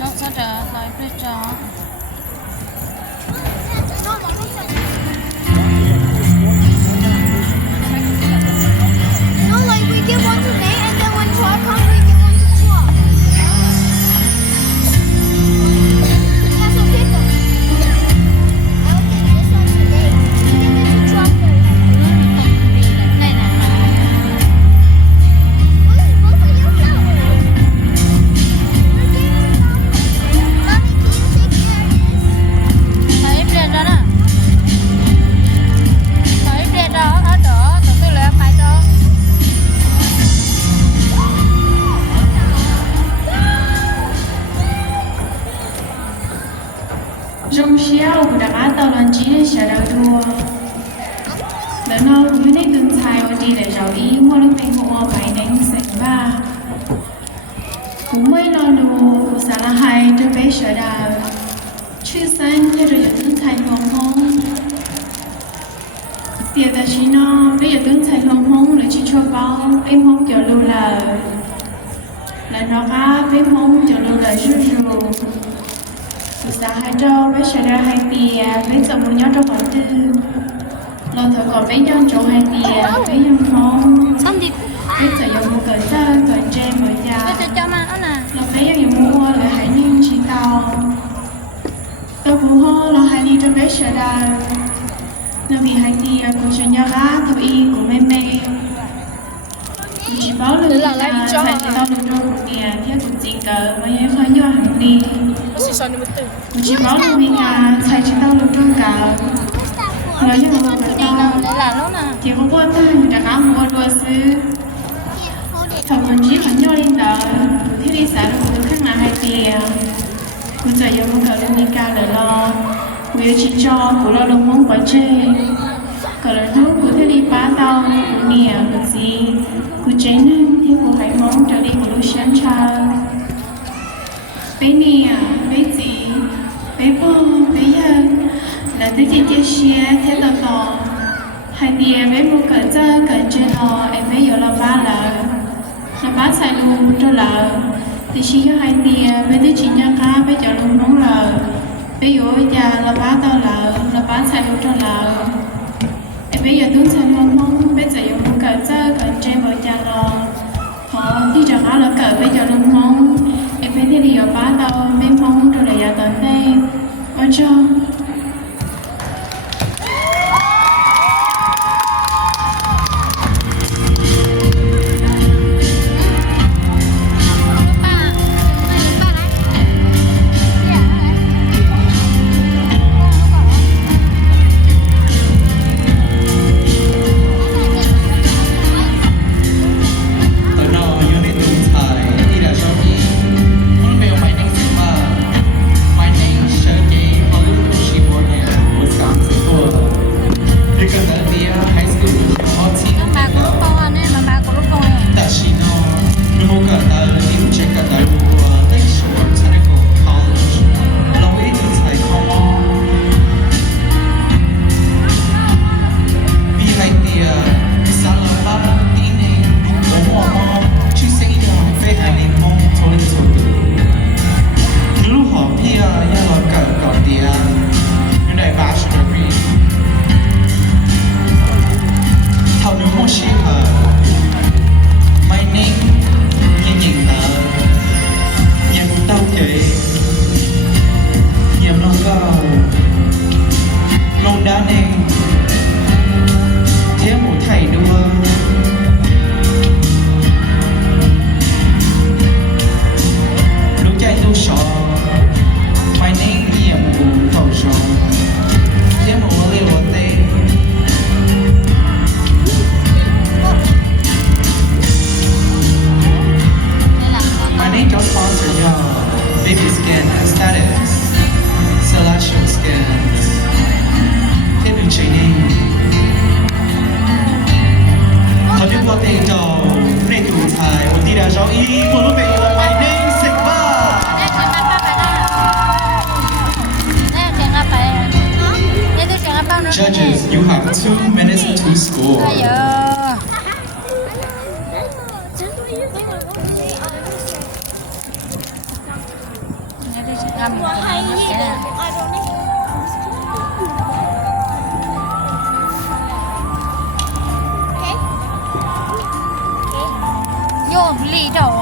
nó sao trở lại bây giờ No, like we give one to Nate, and then when Chua comes, we give one to Chua. That's okay though. I'll give this one to Nate. Give it to Chua first. này là What is both of your flowers? Mommy, can you take care of this? thấy bên đó nè thấy bên đó ở đó tụi tôi lại phải đó Trong xiao của đã bắt đầu lần chỉ để sợ đầu đua. Lần nào như này từng thay ở đi để giàu ý mua lúc mình mua bài đánh sạch ba. Cũng mấy lo đùa của xã là hay cho bé sợ đào. Chứ xanh cho rồi từng thay hồng hồng. Tiệt ta chỉ nó bây giờ từng thay hồng hồng để chỉ cho bao em không kiểu lưu lời. Lần đó á em không kiểu lưu lời rủ rủ. Xã hai trâu với sẽ ra hai tìa với giờ một nhau trong mọi tư lo thở còn với nhau chỗ hai tìa với nhau không xong thì với giờ dùng một cởi tơ cởi tre mở bây già giờ cho mà nó nè lo với nhau dùng mua là hai niên chỉ tàu tôi phụ hô lo hai niên cho bé sẽ ra nó bị hai tìa của cho nhau lá thú y của mê mê chỉ báo được là hai tao được trôi một tìa theo tục gì cỡ và nhớ khói nhau hàng đi chỉ báo là mình thầy chỉ tao được trong cả nói như là đi nào để làm nó nè chỉ có qua ta người ta cá mua đua sư thằng con chỉ hắn cho lên đó thì đi xã được từ khác nào hai tiền mình giờ giờ không cần lên ca để lo vì chỉ cho của lo đồng mong quá chê còn là lúc của thế đi phá tao của nè được gì của chế nên thì của hải mong trở đi của lúc sáng cha bé nè bé gì bé bơ bé dân là tới chị chia sẻ thế tao tỏ hai tiền bé mua cỡ chơi cỡ chơi nó em bé giờ là ba là ba xài luôn cho là thì chỉ cho hai tiền bé tới chị nhà cá bé chọn luôn món là bé dỗ già là ba tao là ba xài luôn cho là em bé giờ tướng xài luôn món bé sẽ dùng cỡ chơi cỡ chơi vợ chồng lo họ khi chọn áo là cỡ bé chọn luôn món em bé thì đi ở ba tao bé mong cho là giờ tới đây ở trong Judges, you have 2 minutes to score. Nghe tôi chỉ làm một cái này. Vô lì đầu.